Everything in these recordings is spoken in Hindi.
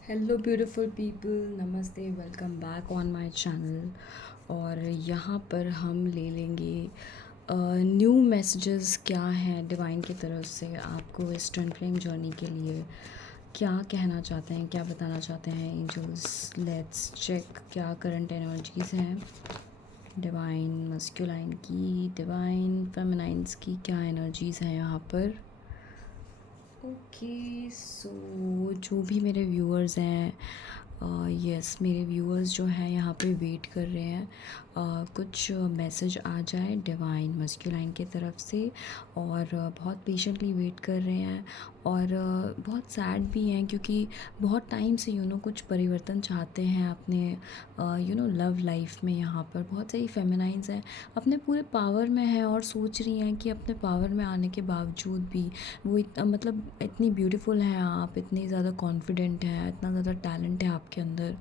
हेलो ब्यूटीफुल पीपल, नमस्ते, welcome back on my channel. और यहाँ पर हम ले लेंगे न्यू मैसेजेस क्या हैं डिवाइन की तरफ से आपको इस ट्विन फ्लेम जर्नी के लिए। क्या कहना चाहते हैं, क्या बताना चाहते हैं एंजल्स। लेट्स चेक क्या करंट एनर्जीज़ हैं डिवाइन मस्कुलाइन की, डिवाइन फेमिनाइंस की, क्या एनर्जीज़ हैं यहाँ पर। ओके सो जो भी मेरे व्यूअर्स हैं, यस मेरे व्यूअर्स जो हैं यहाँ पे वेट कर रहे हैं कुछ मैसेज आ जाए डिवाइन मस्कुलाइन की तरफ से। और बहुत पेशेंटली वेट कर रहे हैं और बहुत सैड भी हैं क्योंकि बहुत टाइम से कुछ परिवर्तन चाहते हैं अपने लव लाइफ में। यहाँ पर बहुत सारी फेमिनाइंस हैं, अपने पूरे पावर में हैं और सोच रही हैं कि अपने पावर में आने के बावजूद भी वो मतलब इतनी ब्यूटीफुल हैं आप, इतनी ज़्यादा कॉन्फिडेंट हैं, इतना ज़्यादा टैलेंट है आपके अंदर।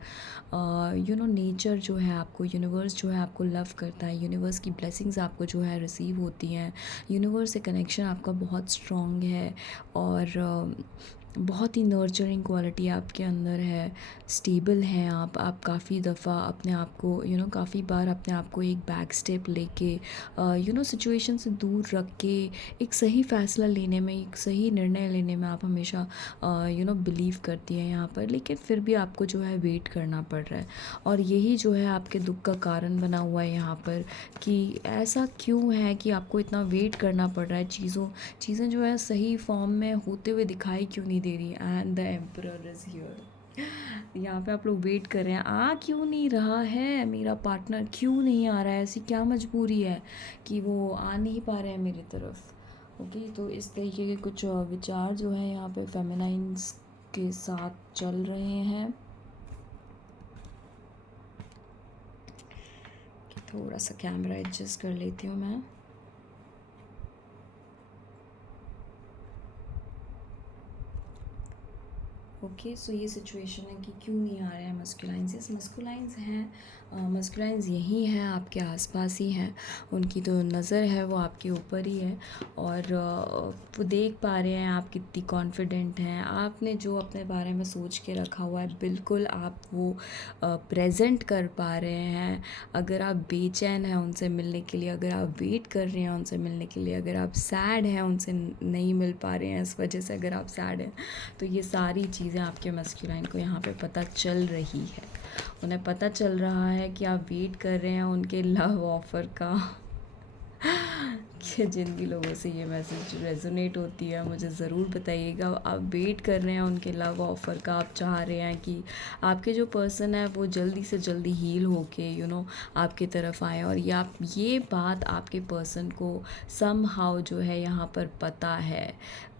नेचर जो है आपको, यूनिवर्स जो है आपको लव करता है, यूनिवर्स की ब्लेसिंग्स आपको जो है रिसीव होती हैं, यूनिवर्स से कनेक्शन आपका बहुत स्ट्रॉन्ग है। और बहुत ही नर्चरिंग क्वालिटी आपके अंदर है, स्टेबल हैं आप काफ़ी दफ़ा अपने आप को काफ़ी बार अपने आप को एक बैक स्टेप लेके सिचुएशन से दूर रख के एक सही फ़ैसला लेने में, एक सही निर्णय लेने में आप हमेशा बिलीव करती हैं यहाँ पर। लेकिन फिर भी आपको जो है वेट करना पड़ रहा है और यही जो है आपके दुख का कारण बना हुआ है यहाँ पर कि ऐसा क्यों है कि आपको इतना वेट करना पड़ रहा है। चीज़ें जो है सही फॉर्म में होते हुए दिखाई क्यों नहीं दे रही। And the emperor is here. यहाँ पे आप लोग वेट कर रहे हैं, आ क्यों नहीं रहा है मेरा पार्टनर, क्यों नहीं आ रहा है, ऐसी क्या मजबूरी है कि वो आ नहीं पा रहे हैं मेरी तरफ। ओके, तो इस तरीके के कुछ विचार जो है यहाँ पे फेमिनाइंस के साथ चल रहे हैं। थोड़ा सा कैमरा एडजस्ट कर लेती हूँ मैं। ओके सो ये सिचुएशन है कि क्यों नहीं आ रहे हैं मस्कुलाइंस। यस मस्कुलाइंस हैं, मस्कुलाइंस यही हैं, आपके आसपास ही हैं। उनकी तो नज़र है वो आपके ऊपर ही है और वो देख पा रहे हैं आप कितनी कॉन्फिडेंट हैं। आपने जो अपने बारे में सोच के रखा हुआ है बिल्कुल आप वो प्रेजेंट कर पा रहे हैं। अगर आप बेचैन हैं उनसे मिलने के लिए, अगर आप वेट कर रहे हैं उनसे मिलने के लिए, अगर आप सैड हैं उनसे नहीं मिल पा रहे हैं इस वजह से, अगर आप सैड हैं तो ये सारी चीज़ें आपके मस्कुलाइन को यहाँ पे पता चल रही है। उन्हें पता चल रहा है कि आप वेट कर रहे हैं उनके लव ऑफ़र का। कि जिन भी लोगों से ये मैसेज रेजोनेट होती है मुझे ज़रूर बताइएगा। आप वेट कर रहे हैं उनके लव ऑफ़र का, आप चाह रहे हैं कि आपके जो पर्सन है वो जल्दी से जल्दी हील होके आपके तरफ आए। और ये बात आपके पर्सन को सम हाउ जो है यहाँ पर पता है।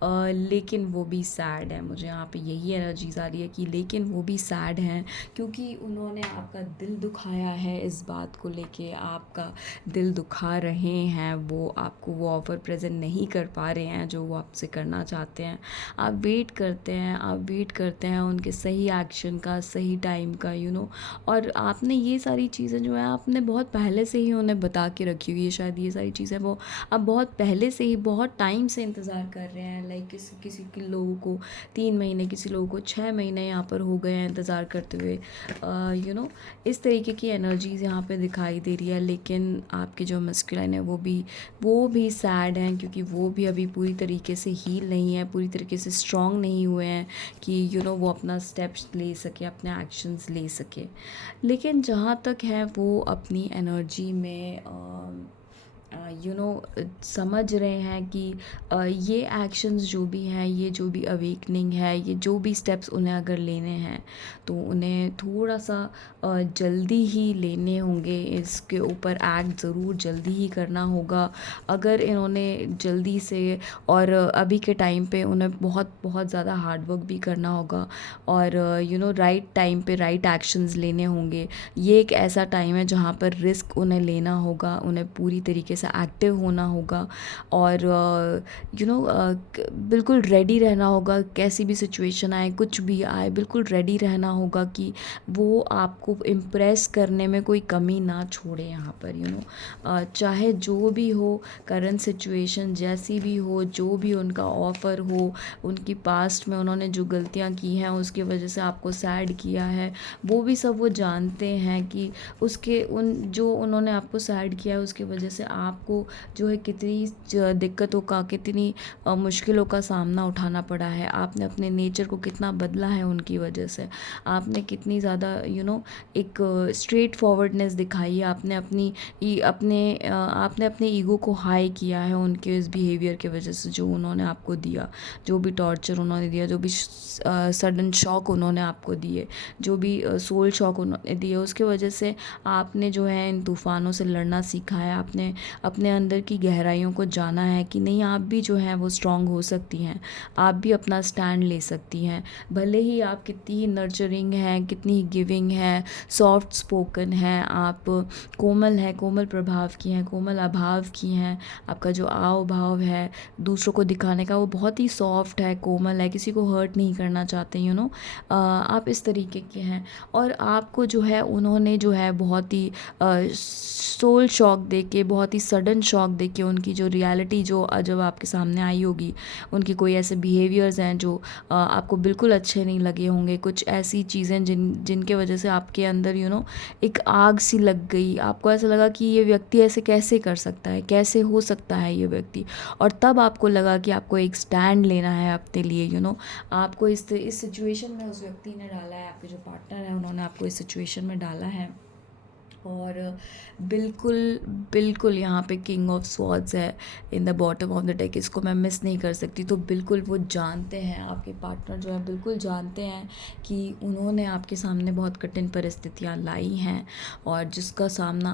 लेकिन वो भी सैड है, मुझे यहाँ पे यही एनर्जीज आ रही है कि लेकिन वो भी सैड हैं क्योंकि उन्होंने आपका दिल दुखाया है। इस बात को लेके आपका दिल दुखा रहे हैं, वो आपको वो ऑफ़र प्रेजेंट नहीं कर पा रहे हैं जो वो आपसे करना चाहते हैं। आप वेट करते हैं, आप वेट करते हैं उनके सही एक्शन का, सही टाइम का और आपने ये सारी चीज़ें जो है आपने बहुत पहले से ही उन्हें बता के रखी हुई है। शायद ये सारी चीज़ें वो आप बहुत पहले से ही बहुत टाइम से इंतज़ार कर रहे हैं। लाइक किसी किसी के लोगों को 3 महीने, किसी लोगों को 6 महीने यहाँ पर हो गए हैं इंतज़ार करते हुए। इस तरीके की एनर्जीज़ यहाँ पे दिखाई दे रही है। लेकिन आपके जो मस्कुलाइन है वो भी सैड हैं क्योंकि वो भी अभी पूरी तरीके से हील नहीं है, पूरी तरीके से स्ट्रॉन्ग नहीं हुए हैं कि वो अपना स्टेप्स ले सके, अपने एक्शंस ले सके। लेकिन जहाँ तक है वो अपनी एनर्जी में समझ रहे हैं कि ये एक्शंस जो भी हैं, ये जो भी अवेकनिंग है, ये जो भी स्टेप्स उन्हें अगर लेने हैं तो उन्हें थोड़ा सा जल्दी ही लेने होंगे। इसके ऊपर एक्ट ज़रूर जल्दी ही करना होगा। अगर इन्होंने जल्दी से और अभी के टाइम पे उन्हें बहुत बहुत ज़्यादा हार्ड वर्क भी करना होगा और राइट टाइम पे राइट एक्शंस लेने होंगे। ये एक ऐसा टाइम है जहाँ पर रिस्क उन्हें लेना होगा, उन्हें पूरी तरीके से एक्टिव होना होगा और बिल्कुल रेडी रहना होगा, कैसी भी सिचुएशन आए, कुछ भी आए, बिल्कुल रेडी रहना होगा कि वो आपको इम्प्रेस करने में कोई कमी ना छोड़े यहाँ पर चाहे जो भी हो, करंट सिचुएशन जैसी भी हो, जो भी उनका ऑफ़र हो, उनकी पास्ट में उन्होंने जो गलतियाँ की हैं उसकी वजह से आपको सैड किया है, वो भी सब वो जानते हैं कि उसके उन जो उन्होंने आपको सैड किया है उसकी वजह से आपको जो है कितनी दिक्कतों का, कितनी मुश्किलों का सामना उठाना पड़ा है, आपने अपने नेचर को कितना बदला है उनकी वजह से, आपने कितनी ज़्यादा एक स्ट्रेट फॉरवर्डनेस दिखाई है, आपने अपने ईगो को हाई किया है उनके इस बिहेवियर की वजह से जो उन्होंने आपको दिया, जो भी टॉर्चर उन्होंने दिया, जो भी सडन शॉक उन्होंने आपको दिए, जो भी सोल शॉक उन्होंने दिए, उसके वजह से आपने जो है इन तूफ़ानों से लड़ना सीखा है, आपने अपने अंदर की गहराइयों को जाना है कि नहीं, आप भी जो हैं वो स्ट्रांग हो सकती हैं, आप भी अपना स्टैंड ले सकती हैं, भले ही आप कितनी ही नर्चरिंग हैं, कितनी ही गिविंग हैं, सॉफ्ट स्पोकन हैं, आप कोमल हैं, कोमल प्रभाव की हैं, कोमल अभाव की हैं, आपका जो आव भाव है दूसरों को दिखाने का वो बहुत ही सॉफ्ट है, कोमल है, किसी को हर्ट नहीं करना चाहते आप इस तरीके के हैं। और आपको जो है उन्होंने जो है बहुत ही सोल शॉक दे के, बहुत ही सडन शॉक दे के, उनकी जो रियलिटी जो जब आपके सामने आई होगी, उनके कोई ऐसे बिहेवियर्स हैं जो आपको बिल्कुल अच्छे नहीं लगे होंगे, कुछ ऐसी चीज़ें जिनके वजह से आपके अंदर एक आग सी लग गई, आपको ऐसा लगा कि ये व्यक्ति ऐसे कैसे कर सकता है, कैसे हो सकता है ये व्यक्ति, और तब आपको लगा कि आपको एक स्टैंड लेना है अपने लिए आपको इस सिचुएशन में उस व्यक्ति ने डाला है, आपके जो पार्टनर है उन्होंने आपको इस सिचुएशन में डाला है। और बिल्कुल बिल्कुल यहाँ पे किंग ऑफ स्वॉर्ड्स है in the bottom of the deck, इसको मैं मिस नहीं कर सकती। तो बिल्कुल वो जानते हैं, आपके पार्टनर जो है बिल्कुल जानते हैं कि उन्होंने आपके सामने बहुत कठिन परिस्थितियाँ लाई हैं और जिसका सामना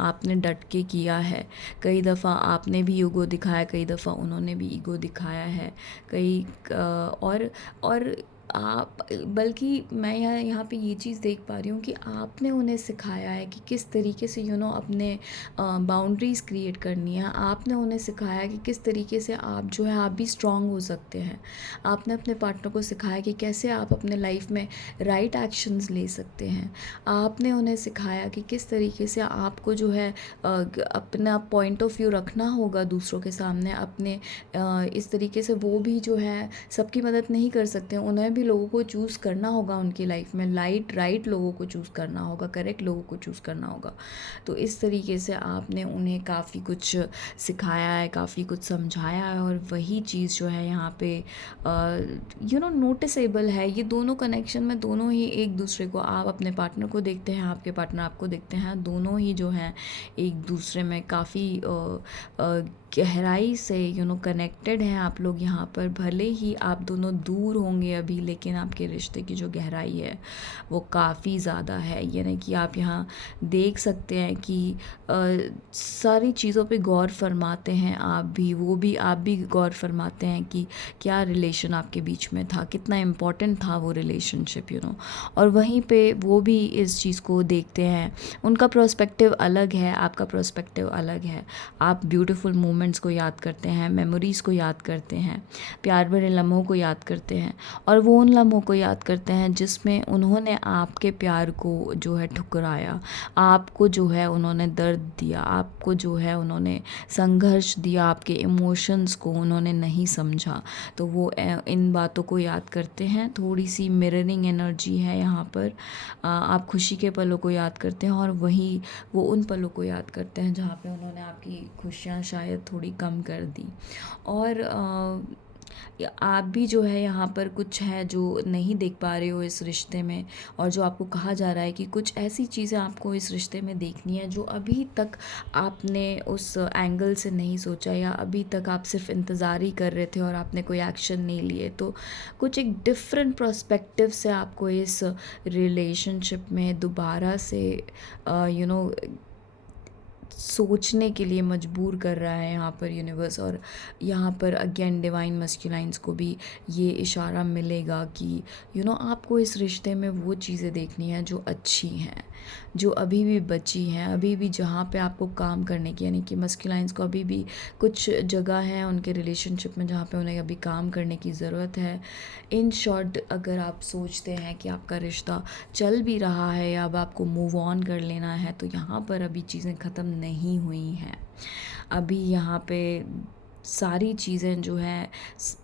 आपने डट के किया है। कई दफ़ा आपने भी ईगो दिखाया, कई दफ़ा उन्होंने भी ईगो दिखाया है, और आप, बल्कि मैं यहाँ पे ये चीज़ देख पा रही हूँ कि आपने उन्हें सिखाया है कि किस तरीके से अपने बाउंड्रीज़ क्रिएट करनी है। आपने उन्हें सिखाया है कि किस तरीके से आप जो है आप भी स्ट्रांग हो सकते हैं। आपने अपने पार्टनर को सिखाया कि कैसे आप अपने लाइफ में राइट एक्शंस ले सकते हैं। आपने उन्हें सिखाया कि किस तरीके से आपको जो है अपना पॉइंट ऑफ व्यू रखना होगा दूसरों के सामने, अपने इस तरीके से वो भी जो है सबकी मदद नहीं कर सकते, उन्हें भी लोगों को चूज़ करना होगा उनकी लाइफ में, राइट लोगों को चूज़ करना होगा, करेक्ट लोगों को चूज़ करना होगा। तो इस तरीके से आपने उन्हें काफ़ी कुछ सिखाया है, काफ़ी कुछ समझाया है, और वही चीज़ जो है यहाँ पे नोटिसेबल है। ये दोनों कनेक्शन में दोनों ही एक दूसरे को, आप अपने पार्टनर को देखते हैं, आपके पार्टनर आपको देखते हैं, दोनों ही जो हैं एक दूसरे में काफ़ी गहराई से कनेक्टेड हैं आप लोग यहाँ पर। भले ही आप दोनों दूर होंगे अभी, लेकिन आपके रिश्ते की जो गहराई है वो काफ़ी ज़्यादा है। यानी कि आप यहाँ देख सकते हैं कि सारी चीज़ों पे गौर फरमाते हैं आप भी, आप भी गौर फरमाते हैं कि क्या रिलेशन आपके बीच में था, कितना इम्पोर्टेंट था वो रिलेशनशिप और वहीं पे वो भी इस चीज़ को देखते हैं। उनका पर्सपेक्टिव अलग है, आपका पर्सपेक्टिव अलग है। आप ब्यूटीफुल मोमेंट्स को याद करते हैं, मेमोरीज़ को याद करते हैं, प्यार भरे लम्हों को याद करते हैं, और वो उन लम्हों को याद करते हैं जिसमें उन्होंने आपके प्यार को जो है ठुकराया, आपको जो है उन्होंने दर्द दिया, आपको जो है उन्होंने संघर्ष दिया, आपके इमोशंस को उन्होंने नहीं समझा। तो वो इन बातों को याद करते हैं। थोड़ी सी मिररिंग एनर्जी है यहाँ पर। आप खुशी के पलों को याद करते हैं और वहीं वो उन पलों को याद करते हैं जहाँ पे उन्होंने आपकी खुशियाँ शायद थोड़ी कम कर दी। और आप भी जो है यहाँ पर कुछ है जो नहीं देख पा रहे हो इस रिश्ते में, और जो आपको कहा जा रहा है कि कुछ ऐसी चीज़ें आपको इस रिश्ते में देखनी है जो अभी तक आपने उस एंगल से नहीं सोचा, या अभी तक आप सिर्फ इंतज़ार ही कर रहे थे और आपने कोई एक्शन नहीं लिए। तो कुछ एक डिफरेंट पर्सपेक्टिव से आपको इस रिलेशनशिप में दोबारा से सोचने के लिए मजबूर कर रहा है यहाँ पर यूनिवर्स। और यहाँ पर अगेन डिवाइन मस्कुलाइंस को भी ये इशारा मिलेगा कि आपको इस रिश्ते में वो चीज़ें देखनी है जो अच्छी हैं, जो अभी भी बची हैं, अभी भी जहाँ पे आपको काम करने की, यानी कि मस्कुलाइंस को अभी भी कुछ जगह है उनके रिलेशनशिप में जहाँ पे उन्हें अभी काम करने की ज़रूरत है। इन शॉर्ट, अगर आप सोचते हैं कि आपका रिश्ता चल भी रहा है या अब आपको मूव ऑन कर लेना है, तो यहाँ पर अभी चीज़ें ख़त्म नहीं हुई हैं। अभी यहाँ पे सारी चीज़ें जो हैं,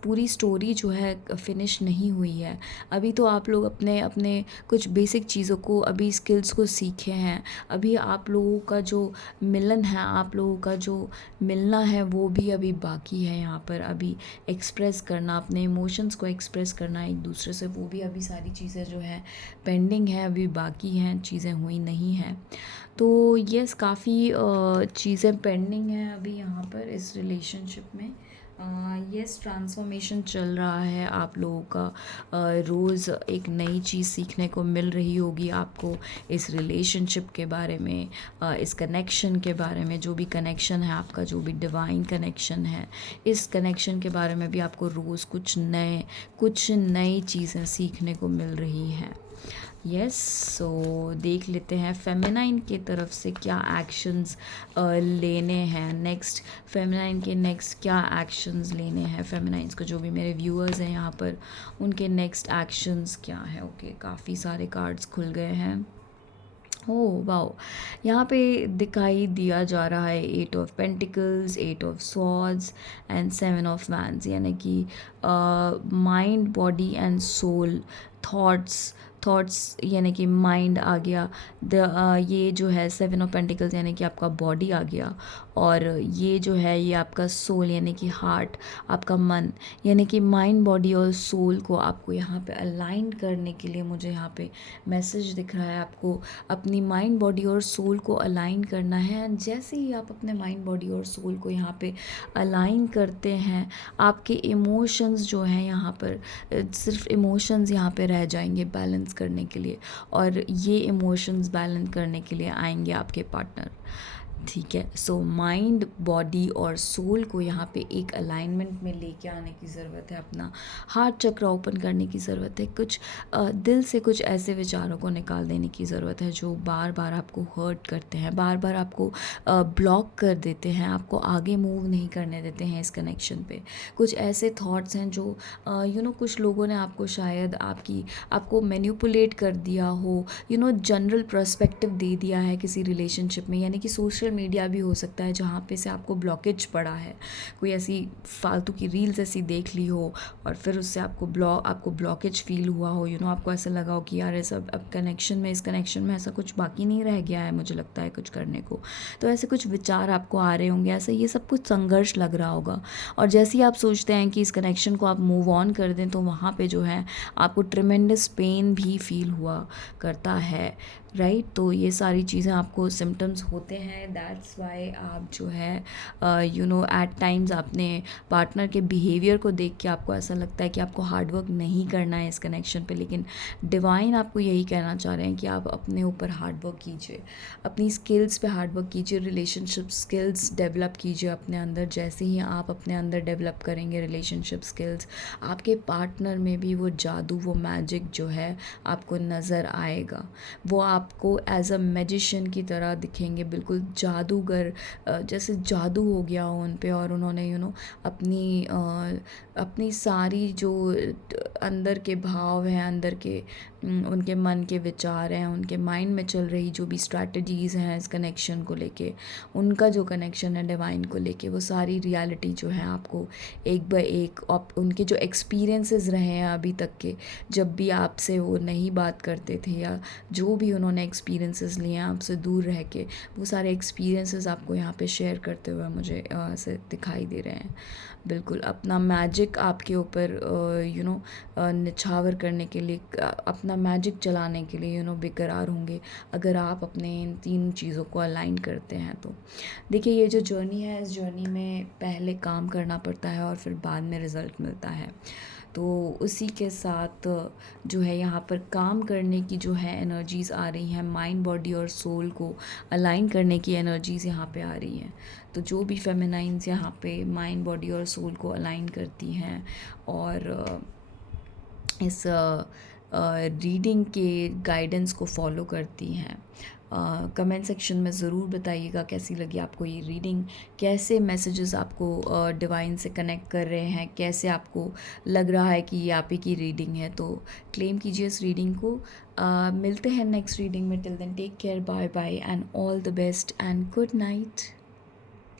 पूरी स्टोरी जो है फिनिश नहीं हुई है। अभी तो आप लोग अपने अपने कुछ बेसिक चीज़ों को, अभी स्किल्स को सीखे हैं। अभी आप लोगों का जो मिलन है, आप लोगों का जो मिलना है, वो भी अभी बाकी है। यहाँ पर अभी एक्सप्रेस करना, अपने इमोशंस को एक्सप्रेस करना एक दूसरे से, वो भी अभी सारी चीज़ें जो है पेंडिंग है, अभी बाकी हैं, चीज़ें हुई नहीं हैं। तो यस, काफ़ी चीज़ें पेंडिंग हैं अभी यहाँ पर इस रिलेशनशिप में। यस, ट्रांसफॉर्मेशन चल रहा है आप लोगों का। रोज़ एक नई चीज़ सीखने को मिल रही होगी आपको इस रिलेशनशिप के बारे में, इस कनेक्शन के बारे में। जो भी कनेक्शन है आपका, जो भी डिवाइन कनेक्शन है, इस कनेक्शन के बारे में भी आपको रोज़ कुछ नई चीज़ें सीखने को मिल रही हैं। यस, सो देख लेते हैं फेमिनाइन की तरफ से क्या एक्शंस लेने हैं नेक्स्ट। फेमिनाइन के नेक्स्ट क्या एक्शंस लेने हैं फेमिनाइंस को, जो भी मेरे व्यूअर्स हैं यहाँ पर, उनके नेक्स्ट एक्शंस क्या है। ओके, काफ़ी सारे कार्ड्स खुल गए हैं। ओह वाओ, यहाँ पे दिखाई दिया जा रहा है 8 of pentacles, 8 of swords and 7 of wands, यानी कि mind, body and soul, thoughts यानी कि माइंड आ गया। ये जो है 7 ऑफ पेंटिकल्स यानी कि आपका बॉडी आ गया, और ये जो है ये आपका सोल यानी कि हार्ट, आपका मन, यानी कि माइंड, बॉडी और सोल को आपको यहाँ पे अलाइन करने के लिए मुझे यहाँ पे मैसेज दिख रहा है। आपको अपनी माइंड, बॉडी और सोल को अलाइन करना है। एंड जैसे ही आप अपने माइंड, बॉडी और सोल को यहाँ पे अलाइन करते हैं, आपके इमोशंस जो हैं यहाँ पर, सिर्फ इमोशंस यहाँ पे रह जाएंगे बैलेंस करने के लिए, और ये इमोशंस बैलेंस करने के लिए आएंगे आपके पार्टनर। ठीक है, सो माइंड, बॉडी और सोल को यहाँ पे एक अलाइनमेंट में लेके आने की ज़रूरत है। अपना हार्ट चक्र ओपन करने की ज़रूरत है। कुछ दिल से कुछ ऐसे विचारों को निकाल देने की ज़रूरत है जो बार बार आपको हर्ट करते हैं, बार बार आपको ब्लॉक कर देते हैं, आपको आगे मूव नहीं करने देते हैं इस कनेक्शन पे। कुछ ऐसे थॉट्स हैं जो कुछ लोगों ने आपको शायद आपको मैनिपुलेट कर दिया हो, जनरल पर्सपेक्टिव दे दिया है किसी रिलेशनशिप में, यानी कि सोशल मीडिया भी हो सकता है जहाँ पे से आपको ब्लॉकेज पड़ा है। कोई ऐसी फालतू की रील्स ऐसी देख ली हो और फिर उससे आपको ब्लॉकेज फील हुआ हो, आपको ऐसा लगा हो कि यार ऐसा अब इस कनेक्शन में ऐसा कुछ बाकी नहीं रह गया है, मुझे लगता है कुछ करने को। तो ऐसे कुछ विचार आपको आ रहे होंगे, ऐसे ये सब कुछ संघर्ष लग रहा होगा। और जैसे ही आप सोचते हैं कि इस कनेक्शन को आप मूव ऑन कर दें, तो वहाँ पे जो है आपको ट्रिमेंडस पेन भी फील हुआ करता है, राइट। तो ये सारी चीज़ें आपको सिम्टम्स होते हैं। दैट्स वाई आप जो है एट टाइम्स अपने पार्टनर के बिहेवियर को देख के आपको ऐसा लगता है कि आपको हार्डवर्क नहीं करना है इस कनेक्शन पे, लेकिन डिवाइन आपको यही कहना चाह रहे हैं कि आप अपने ऊपर हार्डवर्क कीजिए, अपनी स्किल्स पे हार्डवर्क कीजिए, रिलेशनशिप स्किल्स डेवलप कीजिए अपने अंदर। जैसे ही आप अपने अंदर डेवलप करेंगे रिलेशनशिप स्किल्स, आपके पार्टनर में भी वो जादू, वो मैजिक जो है आपको नज़र आएगा। वो आपको एज अ मैजिशियन की तरह दिखेंगे, बिल्कुल जादूगर, जैसे जादू हो गया हो उन पे, और उन्होंने अपनी सारी जो अंदर के भाव हैं, अंदर के उनके मन के विचार हैं, उनके माइंड में चल रही जो भी स्ट्रैटेजीज़ हैं इस कनेक्शन को लेके, उनका जो कनेक्शन है डिवाइन को लेके, वो सारी रियलिटी जो है आपको एक बाय एक उनके जो एक्सपीरियंसेस रहे हैं अभी तक के, जब भी आपसे वो नहीं बात करते थे या जो भी उन्होंने एक्सपीरियंसेस लिए हैं आपसे दूर रह के, वो सारे एक्सपीरियंसेस आपको यहाँ पे शेयर करते हुए मुझे ऐसे दिखाई दे रहे हैं। बिल्कुल अपना मैजिक आपके ऊपर निछावर करने के लिए, अपना मैजिक चलाने के लिए बेकरार होंगे अगर आप अपने इन 3 चीज़ों को अलाइन करते हैं। तो देखिए, ये जो जर्नी है, इस जर्नी में पहले काम करना पड़ता है और फिर बाद में रिज़ल्ट मिलता है। तो उसी के साथ जो है यहाँ पर काम करने की जो है एनर्जीज़ आ रही हैं, माइंड बॉडी और सोल को अलाइन करने की एनर्जीज़ यहाँ पे आ रही हैं। तो जो भी फेमिनाइन्स यहाँ पे माइंड बॉडी और सोल को अलाइन करती हैं और इस रीडिंग के गाइडेंस को फॉलो करती हैं। कमेंट सेक्शन में ज़रूर बताइएगा कैसी लगी आपको ये रीडिंग, कैसे मैसेजेस आपको डिवाइन से कनेक्ट कर रहे हैं, कैसे आपको लग रहा है कि ये आप ही की रीडिंग है। तो क्लेम कीजिए इस रीडिंग को। मिलते हैं नेक्स्ट रीडिंग में। Till then take care, bye bye and all the best and good night.